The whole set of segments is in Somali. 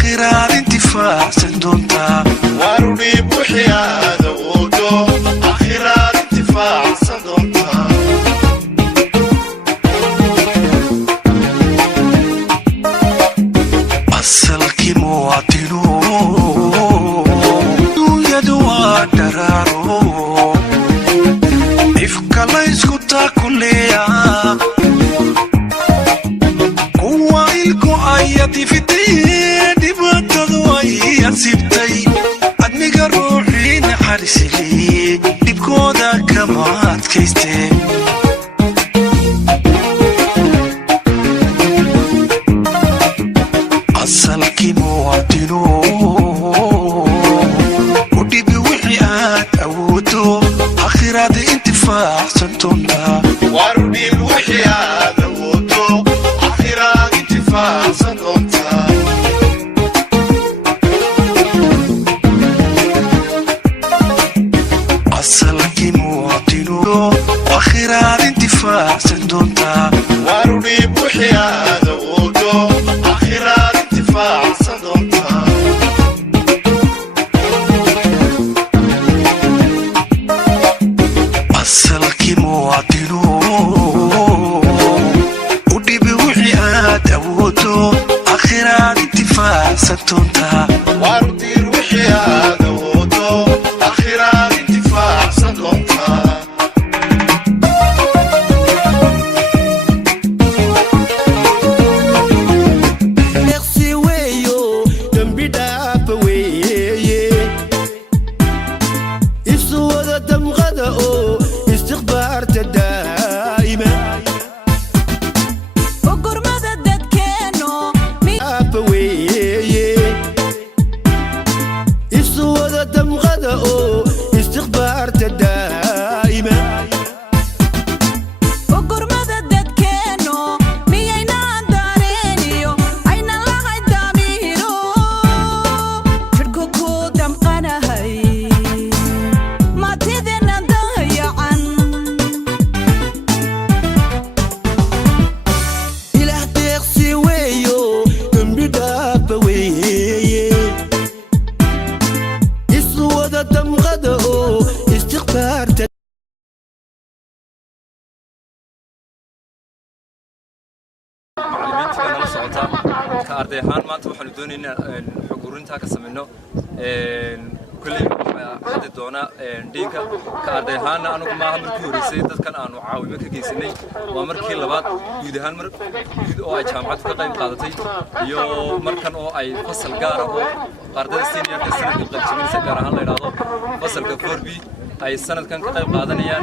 آخرات انتفاع سندونتا واروني بوحياد وودو آخرات انتفاع سندونتا أصلك مواطنو يدوى درارو إفك الله يسكتا كليا قوة إلكو آياتي في تيدي باتضوي أسيبتي أدمي روحي نحرسي لي ديبكو دا كمات كيستي أصلك مواطنو ودي بوحيات أودو آخرات انتفاع سنتونا وارودي بوحيات أودو آخرات انتفاع سنتونا أصلك مواطنو آخرات انتفاع سنتونا وارودي بوحيات أودو آخرات انتفاع سنتونا أصلك مواطنو ودي بوحيات أودو آخرات انتفاع سنتونا وارودي بوحيات أودو آخرات انتفاع سنتونا كأرديهان ما تروح ندون إن حجورين تاك سمينه كل حد دونا دينك كأرديهان أنا ما هم ركوريسي ده كان أنا عاوي مكجيسني ومركي لبعض يدهان مرك يد أو أي جامعات في قيم قادتي يو مركن أو أي فصل جارة أو قردة السنة كسنة قبل شمين سجارة هلا يلاقو فصل كفوربي أي السنة كان قيم قادنيا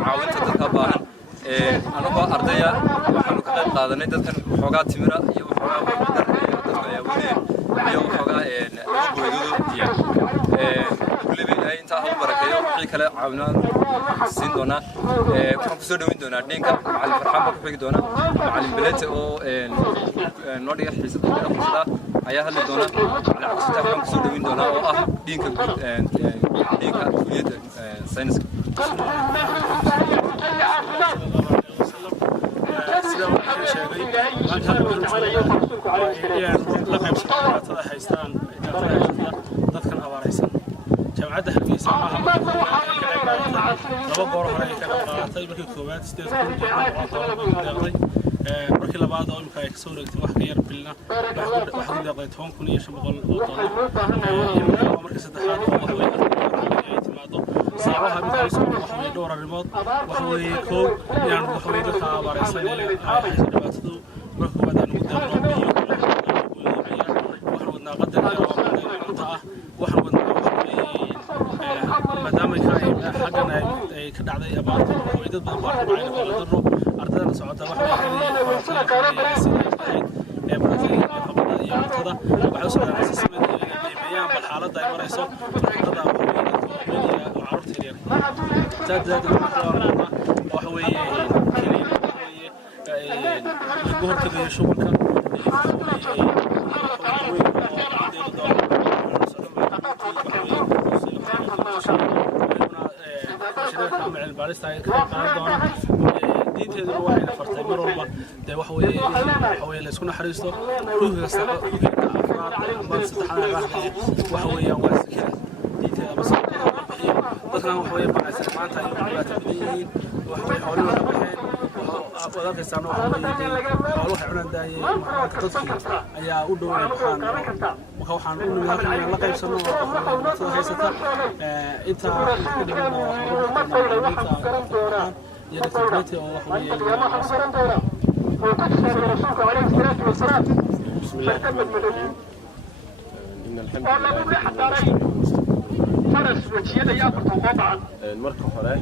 عاوين تتكابان أنا هو أرديا وحنو كقيم قادني ده كان حاجات تمرة يو حاجة يو حاجة نقولوا يا كل بيت أنت هو بركة وحي كلا عمنا سين دونا كم كسر دوين دونا دينك مع الفرحان بكفيك دونا مع البلاد أو نودي حسد حسد أيها اللي دونا على عكس كم كسر دوين دونا أو دينك دينك كلية ساينس جامعة هرقيسة لaba goor hore ay ka qaatay markii koowaad sideed markii labaad oo imka ay ka soo wareegtay wax ka yar bilna wax ku deeqday 1,500 oo dollar markii saddexaad oo wax ay timaado saabaha mid ay soo baxday dhowr arrimood wax weey koow inaan wax weey dadka abaaraysan ay dhibaatadu markii wadaan ugu deeqdo biyo wax wadna qadar iyo cunto ah wax wadna maadaama xaggan ay ka dhacday abaarta way dad badan baa ku dhacay daro ardayda socota wax ay iyo cuntada waxa soo dhacay sidaas qiimeeyaan bal xaaladda ay marayso cuntada carruurta yar waxa weeye goorta iyo shubanka الباريستا كان دونا دي diinteeduna waxayna fartay mar walba dee waxa weeye la isku naxariisto ruuxa kasta ruuxa afraad ama saddexaad waxa weeyaan waa sikada diinteeda mas'uuliyadda dadkan waxa weeye macaysan maanta ay dhibaato badan yihiin waxa weeye xooluhu ka baxeen wadalkaystaan waxa weeye xooluhu cunaan daayay maanta dadkii ayaa u dhow waxaan marka waxaan u nimid halkan inaan la qaybsano oo haysata inta ku dhigano يا دكتور بيتي أو بسم الله الرحمن الرحيم إن الحمد لله المركب حراه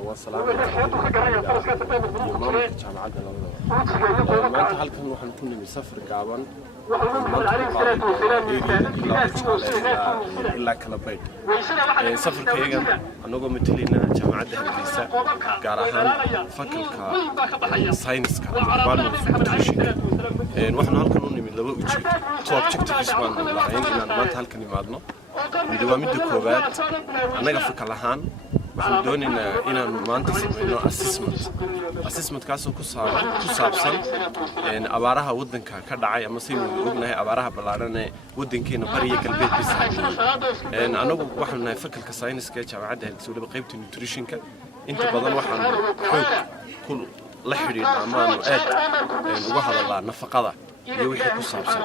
هو السلام عليكم جامعة ما أنت هل كان وحنا كنا مسافر قابل إلا كلابيت سفر كيجان أنا قوم تلينا جامعة هندسة قارهان فكلك ساينس كعبان وفكرشين وحنا هل كنا من لو وجه تواب شكت كسبان لهين إن ما أنت هل كنا معنا بدوام الدكتورات أنا قفك لهان waxaan doonaynaa inaan maanta samayno assessment kaasoo ku saabsan abaaraha waddanka ka dhacay ama saynu ognahay abaaraha ballaaran ee waddankeena bariya galbeed bis anagu waxaan nahay fakalka sayniska jaamacadda Hargeysa waliba qaybta nutritionka inta badan waxaan xoog ku la xiriirnaa ama aad uga hadalnaa nafaqada iyo wixii ku saabsan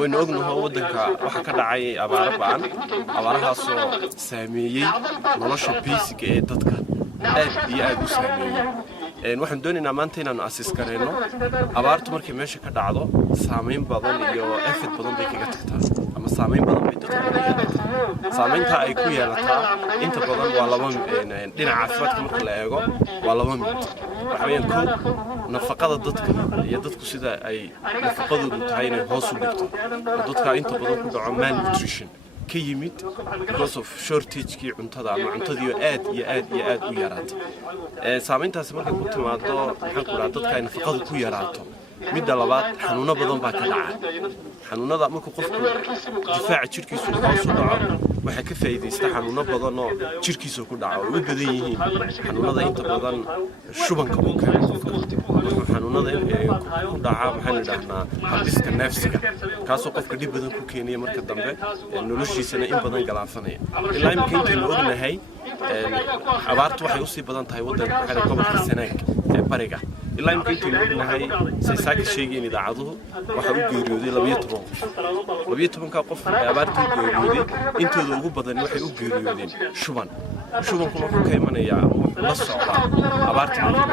waynu ognahay waddanka waxa ka dhacay abaaro ba'an abaarahaasoo saameeyay nolosha basic ee dadka aad iyo aad u saameeyay waxaan doonaynaa maanta inaanu assess gareyno abaartu markay meesha ka dhacdo saameyn badan iyo effect badan bay kaga tagtaa ama saameyn badan bay dadka ku yeelataa saameynta ay ku yeelataa inta badan waa laba dhinaca caafimaadka marka la eego waa laba mid waxa weeyaan kow nafaqada dadka iyo dadku sida ay nafaqadoodu tahay inay hoos u dhigto dadka inta badan ku dhaco malnutrition ka yimid because of shortage-kii cuntada ama cuntadii aad u yaraatay saameyntaasi markay ku timaado maxaan ku dhahaa dadka ay nafaqadu ku yaraato midda labaad xanuuno badan baa ka dhaca xanuunada markuu qofku difaaca jirkiisu hoos u dhaco waxay ka faa'iideysta xanuuno badan oo jirkiisu ku dhaco oo u badan yihiin xanuunada inta badan shubanka uu keeno qofka wuxuu xanuunada ku dhaca maxaan idhahnaa habdhiska neefsiga kaasoo qofka dhib badan ku keenaya marka dambe noloshiisana in badan galaafanaya ilaa imika intaynu ognahay abaartu waxay usii badan tahay waddanka waxay gobolka Sanaag ee bariga ilaa imika intaynu ognahay saysaaka sheegeen idaacaduhu waxa u geeriyooday 12 qof abaartu geeriyooday intooda ugu badan waxay u geeriyoodeen shubanku wuxuu ka imanayaa la socda abaarta markay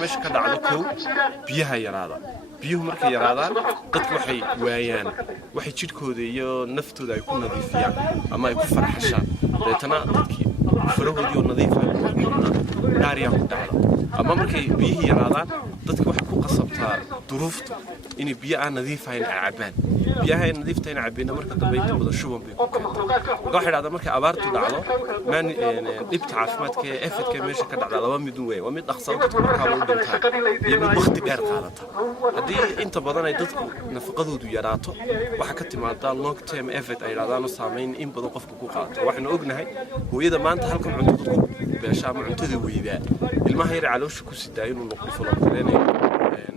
meesha ka dhacdo kow biyaha yaraada biyuhu markay yaraadaan dadku waxay waayaan waxay jidhkooda iyo naftooda ay ku nadiifiyaan ama ay ku farxashaan deetana dadkii farahoodii oo nadiif ah dhaariya ku dhacda ama markay biyihii yaraadaan dadku waxay ku qasabtaa duruufta inay biyo aan nadiif ahayn ay cabaan biyaha aan nadiifta ahayn cabina marka dambe inta badan shuban bay ku keentaa waxay dhacdaa markay abaartu dhacdo maan dhibta caafimaadka ee effectka meesha ka dhacda laba mid weyn waa mid dhaqso dadku markaa u dhintaa iyo mid waqti dheer qaadata haddii inta badan ay dadku nafaqadoodu yaraato waxa ka timaada long term effect ay yiraahdaan saameyn in badan qofka ku qaadato waxaan ognahay hooyada maanta halkan cuntada ku beesha ama cuntada weeyda ilmaha yar caloosha ku sidaa inuu noqdo fulanqareynay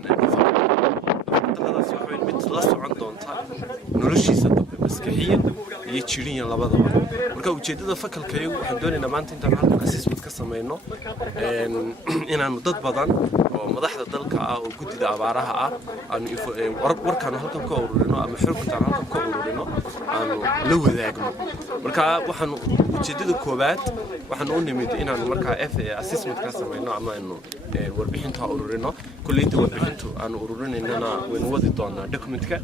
nafaqadaas waxa weyn mid la socon doonta noloshiisa dambe maskaxiyan iyo jiriyan labadaba marka ujeedada fakalkayo waxaan doonaynaa maanta intaan halkan assessment ka sameeyno inaanu dad badan oo madaxda dalka ah oo gudida abaaraha ah aanu warkaan halkan ka ururino ama xogtaan halkan ka ururino aanu la wadaagno marka waxaan ujeedada koobaad waxaan u nimid inaanu markaa assessment ka sameeyno ama aanu warbixinta ururino kulleeyda warbixintu aanu ururinayna waynu wadi doonaa documentka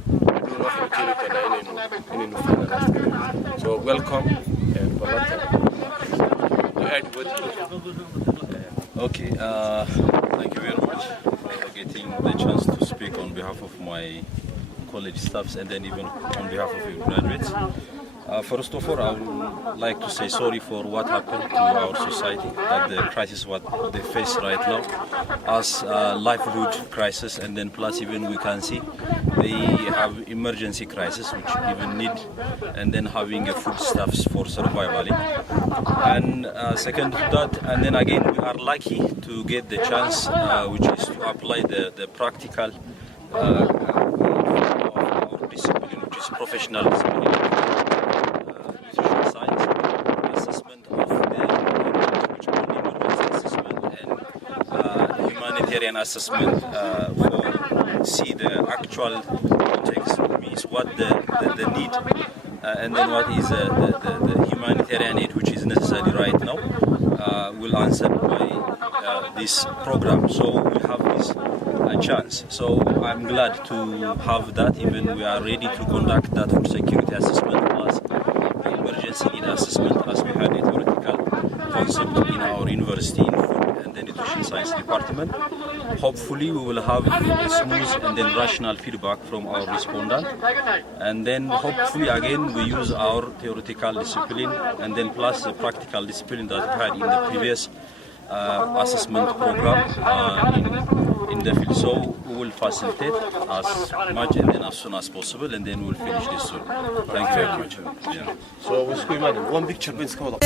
waxaan keeni doonaa inaynu so welcome and Okay, thank you very much for getting the chance to speak on behalf of my college staffs and then even on behalf of your graduates. First of all, I would like to say sorry for what happened to our society, that the crisis what they face right now, as livelihood crisis, and then plus even we can see they have emergency crisis which even need, and then having a foodstuffs for survival. And second to that, and then again we are lucky to get the chance, which is to apply the practical of our discipline, which is professional discipline. Humanitarian assessment for see the actual context, means what the need, and then what is the humanitarian aid which is necessary right now will answer by this program. So we have this chance. So I'm glad to have that. Even we are ready to conduct that food security assessment plus the emergency need assessment, as we had a theoretical concept in our university in food and the nutrition science department. Hopefully we will have a smooth and then rational feedback from our respondent, and then hopefully again we use our theoretical discipline and then plus the practical discipline that we had in the previous assessment program in the field. So we will facilitate as much and then as soon as possible, and then we'll finish this soon. Thank you very much. Yeah. So we squeeze one picture please, come on.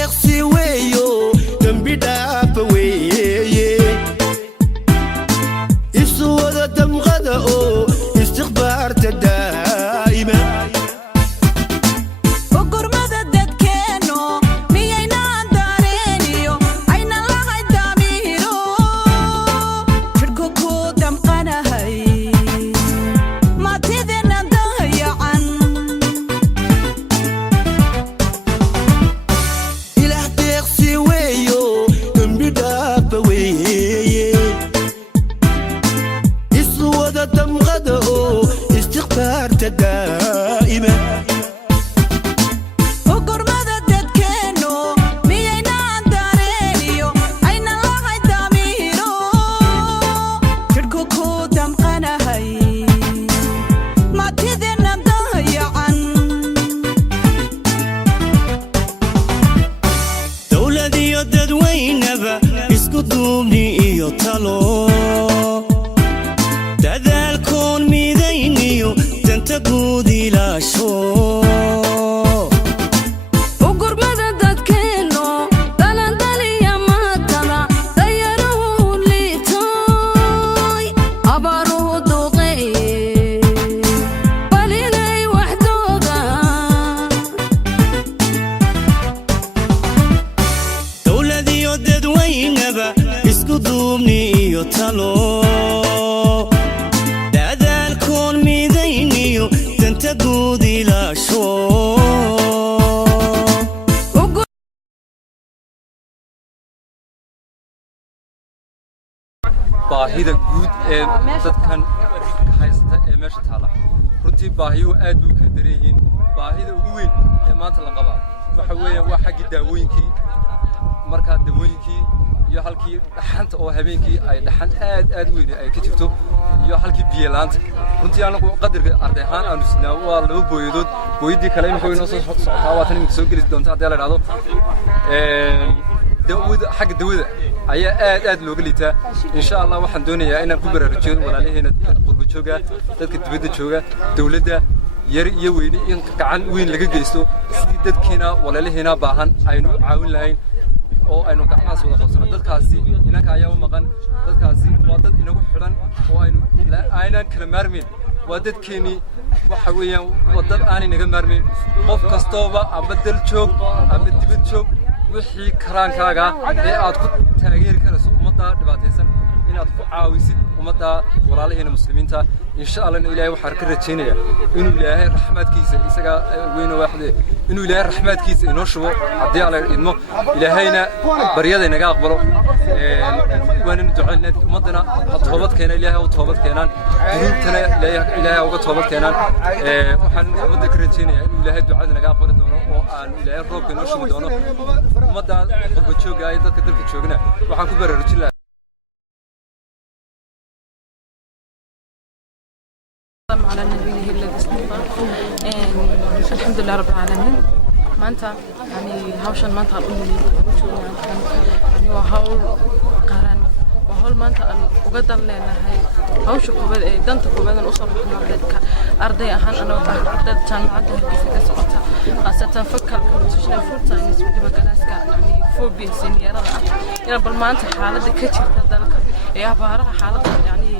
baahida guud ee dadkan haysta ee meesha taala runtii baahiyo aad u kala daran yihiin baahida ugu weyn ee maanta la qaba waxa weeye waa xagga daawooyinkii marka daawooyinkii iyo halkii dhaxanta oo habeenkii ay dhaxan aad weyn ay ka jirto iyo halkii biyo laanta runtii anagu qadarka arday ahaan aanu sidnaa waa laba booyadood booyadii kale in xoogna soo socotaa waa tan imika soo geli doonta haddii la yiraahdo dawada xagga dawada ayaa aad looga liitaa insha Allah waxaan doonayaa inaan ku baraarujiyo walaalaheena qurbo jooga dadka dibadda jooga dawladda yar iyo weyn in gacan weyn laga geysto sidii dadkeena walaalaheena baahan aynu caawin lahayn oo aynu gacmaha wada qabsano dadkaasi inanka ayaa u maqan dadkaasi waa dad inagu xiran oo aynan kala maarmin waa dadkeeni waxa weeyaan waa dad aan inaga maarmin qof kastooba ama dal joog ama dibad joog wixii karaankaaga ee aad ku taageeri karayso ummadda dhibaataysan inaad ku caawisid ummadda walaalaheena muslimiinta insha Allah ilaahay waxaan ka rajaynayaa inuu ilaahay raxmaadkiisa isaga weyn oo waaxde inuu ilaahay raxmaadkiisa inoo shubo haddii alla idmo ilaahayna baryada inaga aqbalo waan ducaynaa ummadana toobad keena ilaahay oo toobad keenaan dunuubtana ilaahay uga toobad keenaan waxaan ummadda ka rajaynayaa inuu ilaahay ducada inaga aqbali doono oo aan ilaahay roobka inoo shubi doono ummadda qurbo jooga ay dadka dalka joogna waxaan ku baraarujin lahaa على نبيه الذي اصطفى الحمد لله رب العالمين maanta yani hawshan maanta aan u nimid yani waa hawl qaran waa hawl maanta aan uga dan leenahay hawsha koobaad ee danta koobaad aan u soo baxno dadka arday ahaan anoo ardayda jaamacadda Hargeysa ka socota khaasatan fakalka nutritional food science wadiba galaaska yani phobia seniorada ina bal maanta xaaladda ka jirta dalka ee abaaraha xaaladda yani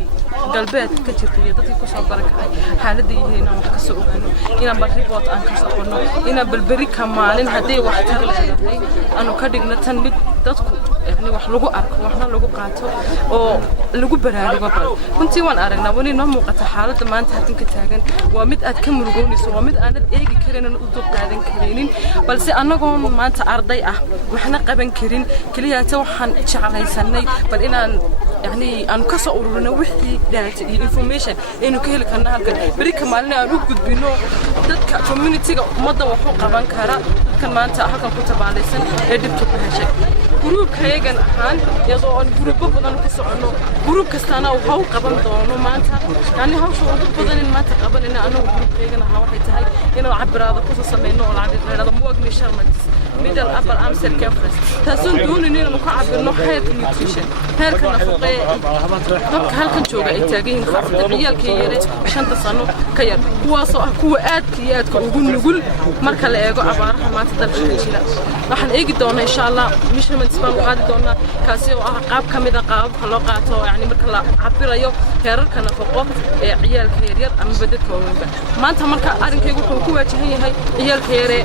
galbeedka ka jirta iyo dadkii ku soo barakacay xaaladda yihiin aan wax ka soo ogaano inaan bal report aan ka soo qorno inaan bal beri ka maalin haddii wax tar leedahay aanu ka dhigno tan mid dadku يعني wax lagu arko waxna lagu qaato oo lagu baraarugo bal runtii waan aragnaa wali noo muuqata xaaladda maanta halkan ka taagan waa mid aad ka murugoonayso waa mid aanad eegi karin oo u dul qaadan karinin balse anagoo maanta arday ah waxna qaban karin kaliya ta waxaan jeclaysanay bal inaan يعني aan ka soo ururino wixii data iyo information inuu ka heli karno halkan bari ka maalin aan u gudbino dadka community-ga ummadda wax u qaban kara kan maanta halkan ku tabaalaysan ee dibta ku heshay gruubkaygan ahaan iyadoo aan gruubo badan ku socono gruub kastaana waxa uu qaban doono maanta yani hawsha ugu badan in maanta qabanina anagu gruubkaygan ahaa waxay tahay inaan cabiraado ku sameeyno oo lacag dheeraad muwag measurements middle upper arm circumference taasoo doonayno inaan ku cabirno health nutrition heerka nafaqee dadka halkan jooga ay taagan yihiin ciyaalka yare 5 sano ka yar kuwaasoo ah kuwa aadka ugu nugul marka la eego abaaraha maanta dalka ka jira waxaan eegi doonaa insha Allah measurements baan qaadi doonaa kaasi oo ah qaab kamid ah qaabka loo qaato yani marka la cabirayo heerarka nafaqo ee ciyaalka yar ama dadka waaweynba maanta marka arrinkaygu wuxuu ku waajahan yahay ciyaalka yare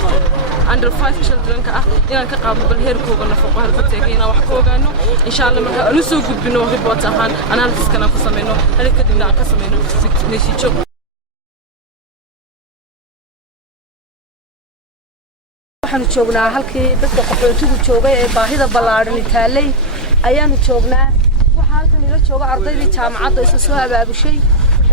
under 5 children ka ah inaan ka qaado bal heerkooda nafaqo halka taagayna wax ka ogaano insha Allah marka aanu soo gudbino report ahaan analysis kana ku sameeyno halka kadibna aan ka sameeyno natiijo waxaanu joognaa halkii dadka qaxootigu joogay ee baahida ballaaran taalay ayaanu joognaa waxa halkan ila jooga ardaydii jaamacadda isa soo abaabushay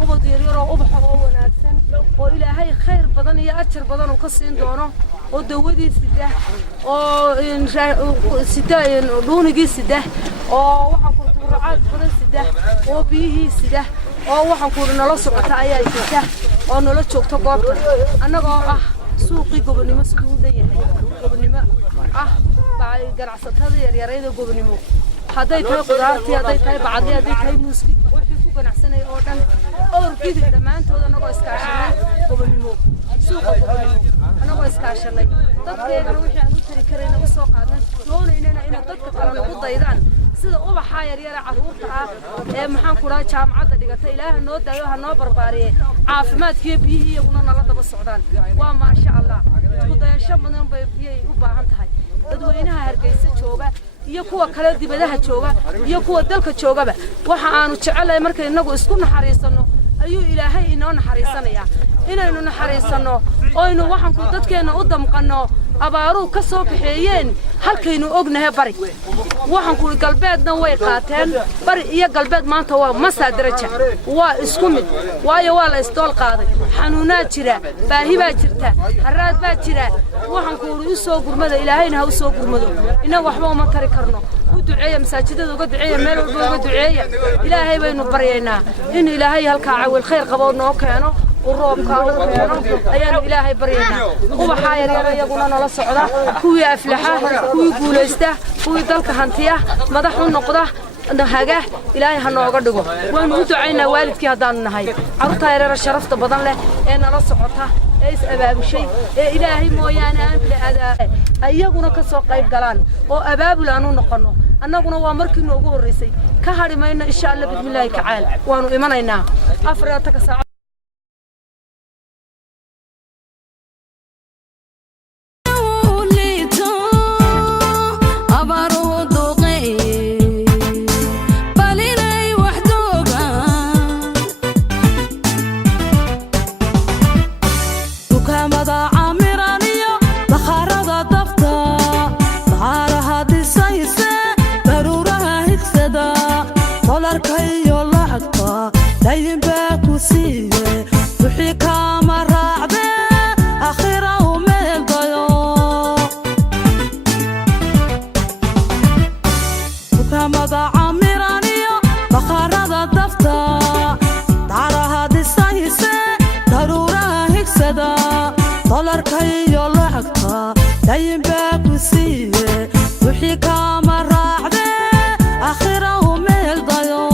ubad yar oo ubax oo wanaagsan oo ilaahay khayr badan iyo ajar badan uu ka siin doono oo dawadii sida oo sida dhuunigii sida oo waxaan ku tabarcaad badan sida oo biyihii sida oo waxaan ku nala socota ayaa sida oo nala joogto goobta annagoo ah suuqii gobonimo sidoo u dhayahay gobonimo ah baay ganacsatada yaryarayda gobonimo hadday tahay qudaartii hadday tahay bacadii hadday tahay muuski wixii ku ganacsanay oo dhan orgidi dhamaantood anagoo iskaashanay gobonimo suuqa gobonimo anagoo iskaashanay dadkeena wixii aan u tiri karayna u soo qaadnay doonaynayna inay dadka kale nagu daydaan sida ubaxa yaryar caruurta ah ee maxaan ku raay jaamacadda dhigata ilaahay noo daayo ha noo barbaariye caafimaadkiyo biyihii iyaguna nala daba socdaan waa ma sha Allah isku dayasho badan bay u baahan tahay dadweynaha Hargeysa jooga iyo kuwa kale dibadaha jooga iyo kuwa dalka joogaba waxa aanu jecelahay markay inagu isku naxariisano ayuu ilaahay inoo naxariisanaya inaynu naxariisano oo aynu waxaan ku dadkeena u damqano abaaru ka soo kaxeeyeen halkaynu ognahay bari waxaan ku galbeedna way qaateen bari iyo galbeed maanta waa masa daraja waa isku mid waayo waa la isdool qaaday xanuunaa jira baahi baa jirta haraad baa jira waxaan ku u soo gurmada ilaahayna ha u soo gurmado ina waxba uma tari karno u duceeya masaajidada uga duceeya meel walba uga duceeya ilaahay baynu baryaynaa in ilaahay halka caawil khayr qabo noo keeno وروبك أيام إلهي برينا وبحاير يجونا نلا صعدة كوي أفلحة كوي جولسته كوي ذلك هنتيه مدح النقطة نهجه إلهي هنوقدقه ونودع عنا والد كهذا النهاي عرض هير الشرفت بدل له أنا نلا صعدة إيش أباب شيء إلهي مويانا بهذا أيجونا كسوق قيب قلان وأباب لانو نقنه أنا قلنا وامركن وجوه الرئيسي كهاري ما إن إن شاء الله بسم الله تعالى وانو إيماننا أفرادك ساعة dolarka iyo lacagta دايم باكو سيدة وحي كاما راعدة آخره ميل ضيو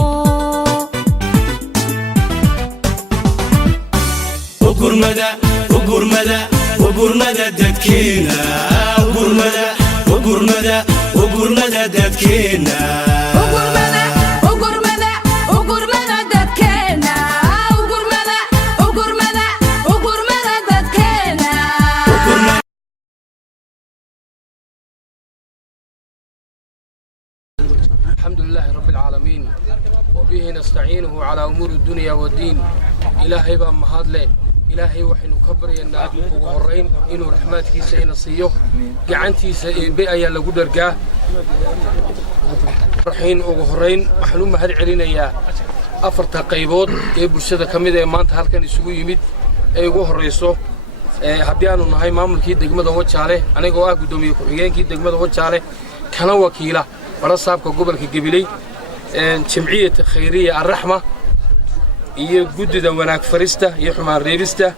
وقرمدا دادكينا وقرمدا دادكينا الحمد لله رب العالمين وبه نستعينه على أمور الدنيا والدين إلهي بان مهاد له إلهي وحين كبرينا وهرين إنه رحمتك سينا صيو قعنتي سيبئة يلا قدر رحين وهرين محلوم هاد علينا يا أفرت قيبود بلشدة كميدة مانتا هالكان يسوي يمد وهريسو هديانو نهاي ماملكي دقمدا وجهاله أنا قدومي كحيانكي دقمدا وجهاله كان وكيله ورصابك قبل كجبلي جمعية خيرية الرحمة هي جددا وناك فريستا هي حمار ريبستا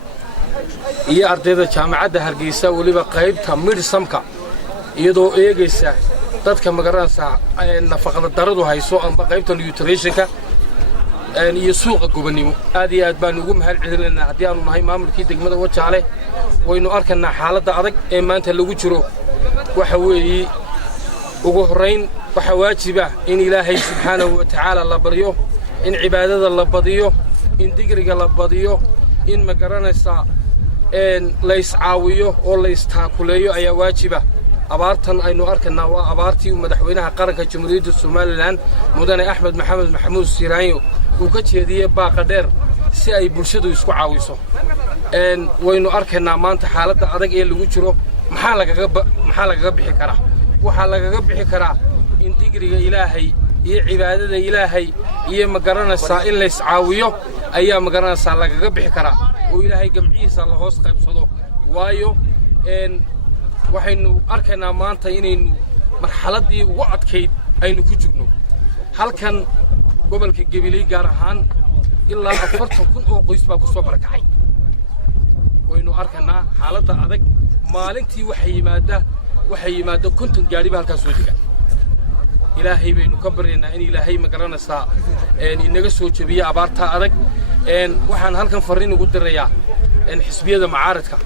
هي أرضية جامعة هرجيسا ولبا قريب كمير سمكة يدو إيجيسا تذكر مقرنسا نفقد الدرد وهاي سوء أم قريب النيوتريشنكا أن يسوق قبنيمو هذه أدبان نقوم هالعذرنا هديان هاي مامل كي دقمة وجه عليه وإنه أركنا حالة أدق إما أنت اللي وجرو وحوي وجهرين وحواجبه إن إلهي سبحانه وتعالى الله بريو إن عبادة الله بديو إن دقرق الله بديو إن مقرنسا إن ليس عاويو أو ليس تاكليو أي واجبه أبارتن أي نواركنا وأبارتي ومدحوينها قرقة جمهورية الصومال الآن مدن أحمد محمود السيرانيو وكتشي دي باقة دير سي أي برشدو يسكو عاويسو إن وينو أركنا مانت حالة أدق إيه اللي وجرو محالك قبحي كرا وحالك قبحي كرا إن دقرق إلهي iyo cibaadada ilaahay iyo magaranaysa in la iscaawiyo ayaa magaranaysa laga bixi karaa oo ilaahay gamciisa la hoos qaybsado waayo waxaynu arkaynaa maanta inaynu marxaladii ugu adkayd aynu ku jirno halkan gobolka Gabiley gaar ahaan ilaa 40,000 oo qoys baa ku soo barakacay waynu arkaynaa xaaladda adag maalintii waxay yimaada 50 gaari baa halkaas soo diga إلهي بينو كبرنا إن إلهي مقرنا سا إن نجسوا جبية أبارتها أرق وحن هالكن فرين وقد الرياء إن حسبية معارضك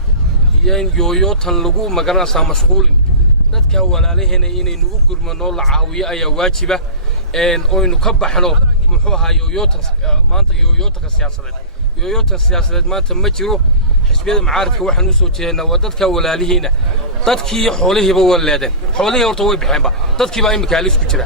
ين يويوت هنلقو مقرنا سا مشغولين ذاتك أول عليه إن نوقر من الله عاوية أي واجبة إن نكبحنا محوها يويوت ما أنت يويوتك السياسة ما أنت مجرو حسبية معارضك وحن نسوا جهنا وذاتك أول عليه dadkii xoolihii ba walaadeen xoolihii horta way bixeen ba dadkii ba imika halis ku jira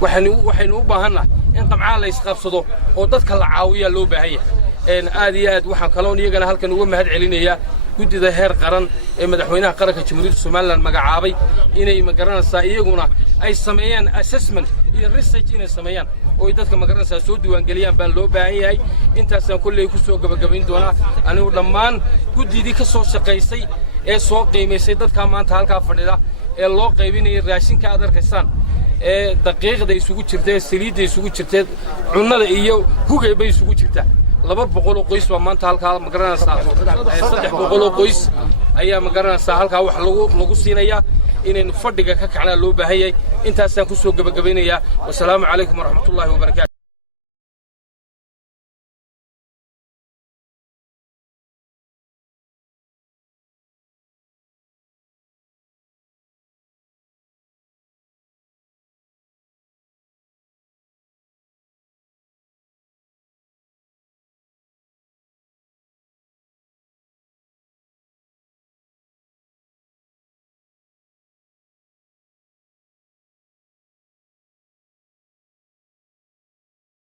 waxaynu u baahanahay in qamcaan la isqabsado oo dadka la caawiyo loo baahan yahay aad iyo aad waxaan kaloon iyagana halkan uga mahad celinayaa gudida heer qaran ee madaxweynaha qaranka Jamhuuriyadda Soomaaliland magacaabay inay magaranaysaa iyaguna ay sameeyaan assessment iyo research inay sameeyaan oo dadka magaranaysaa soo diiwaan galiyaan baa loo baahan yahay intaasaan kullee ku soo gabagabayn doonaa anigu dhammaan gudidii ka soo shaqeysay ee soo qiimeysay dadka maanta halka fadhida ee loo qaybinay raashinka aad arkaysaan ee daqiiqda isugu jirtay saliidda isugu jirtay cunada iyo hugay bay isugu jirtaa 200 oo qoys waa maanta halka magaranaysaa 300 oo qoys ayaa magaranaysaa halka wax lagu siinaya inaynu fadhiga ka kacnaa loo baahan yahay intaasaan ku soo gabagabaynayaa wassalaamu calaykum waraxmatullaahi wabarakaatuh